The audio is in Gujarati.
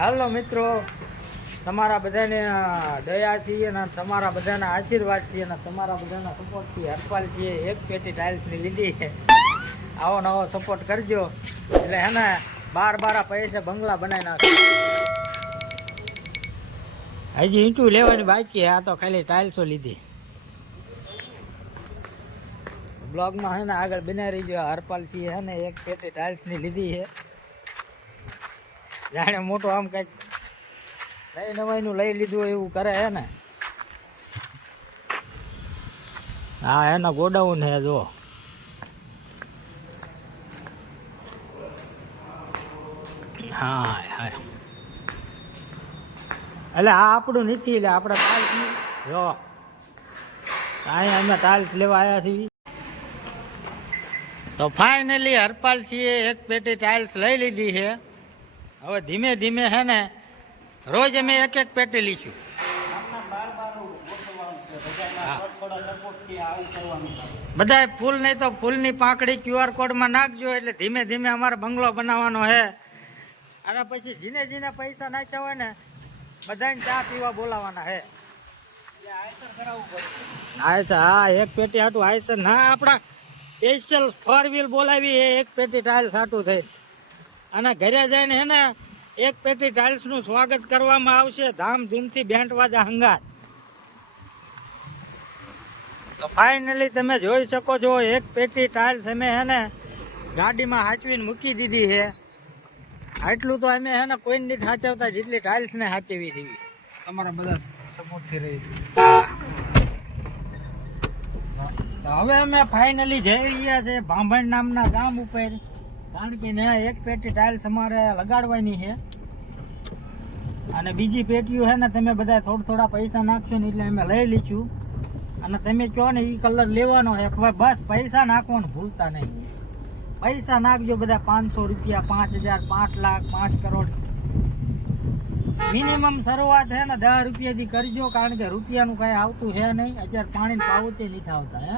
હાલો મિત્રો, તમારા બધાને દયાથી અને તમારા બધાના આશીર્વાદથી અને તમારા બધાના સપોર્ટથી હરપાલજીએ એક પેટી ટાઇલ્સની લીધી છે. આવો નવો સપોર્ટ કરજો એટલે હે ને 12 પૈસે બંગલા બનાવી નાખો. હજી ઈંટું લેવાની બાકી, આ તો ખાલી ટાઇલ્સો લીધી. બ્લોગમાં હે ને આગળ બનાવી રહીજો. હરપાલજીએ હે ને એક પેટી ટાઇલ્સની લીધી છે. જાણે મોટું આમ કંઈક નઈ નવાઈનું લઈ લીધું એવું કરે હે ને. હા એનો ગોડાઉન હે જો. હા હા એટલે આ આપણું નથી, એટલે આપણે ટાઇલ્સ જો અહીંયા અમે ટાઇલ્સ લેવા આવ્યા છીએ. તો ફાઇનલી હરપાલજીએ એક પેટી ટાઇલ્સ લઈ લીધી છે. હવે ધીમે ધીમે હે ને રોજ અમે એક પેટી લઈશું. બધા ફૂલ નહીં તો ફૂલની પાંખડી QR કોડમાં નાખજો, એટલે ધીમે ધીમે અમારે બંગલો બનાવવાનો છે. અને પછી જીને જીને પૈસા નાખ્યા હોય ને બધાને ચા પીવા બોલાવાના છે. હા એક પેટી હાટું આયસર ના આપણા સ્પેશિયલ 4 વ્હીલ બોલાવી એક પેટી ટાઇલ્સ હાટું થઈ. અને ઘરે જઈને હે ને એક પેટી ટાઇલ્સનું સ્વાગત કરવામાં આવશે ધામધૂમથી બેન્ડ વાજા હંગાત. તો ફાઇનલી તમે જોઈ શકો છો એક પેટી ટાઇલ્સ અમે હે ને ગાડીમાં હાચવીને મૂકી દીધી છે. આટલું તો અમે હે ને કોઈ નથી સાચવતા જેટલી ટાઇલ્સને સાચવી દીધી તમારા બધા સપોર્ટથી રહી. તો હવે અમે ફાઇનલી જઈ રહ્યા છે ભાંભણ નામના ગામ ઉપર, કારણ કે ને એક પેટી ટાઇલ્સ અમારે લગાડવાની છે. અને બીજી પેટીઓ છે ને તમે બધા થોડા પૈસા નાખશો ને એટલે અમે લઈ લઈશું. અને તમે કહો ને એ કલર લેવાનો છે, બસ પૈસા નાખવાનું ભૂલતા નહીં. પૈસા નાખજો બધા 500 રૂપિયા, 5000, 5 લાખ, 5 કરોડ. મિનિમમ શરૂઆત છે ને 10 રૂપિયાથી કરજો, કારણ કે રૂપિયાનું કાંઈ આવતું છે નહીં. અત્યારે પાણીને પાવું તે નથી આવતા હે.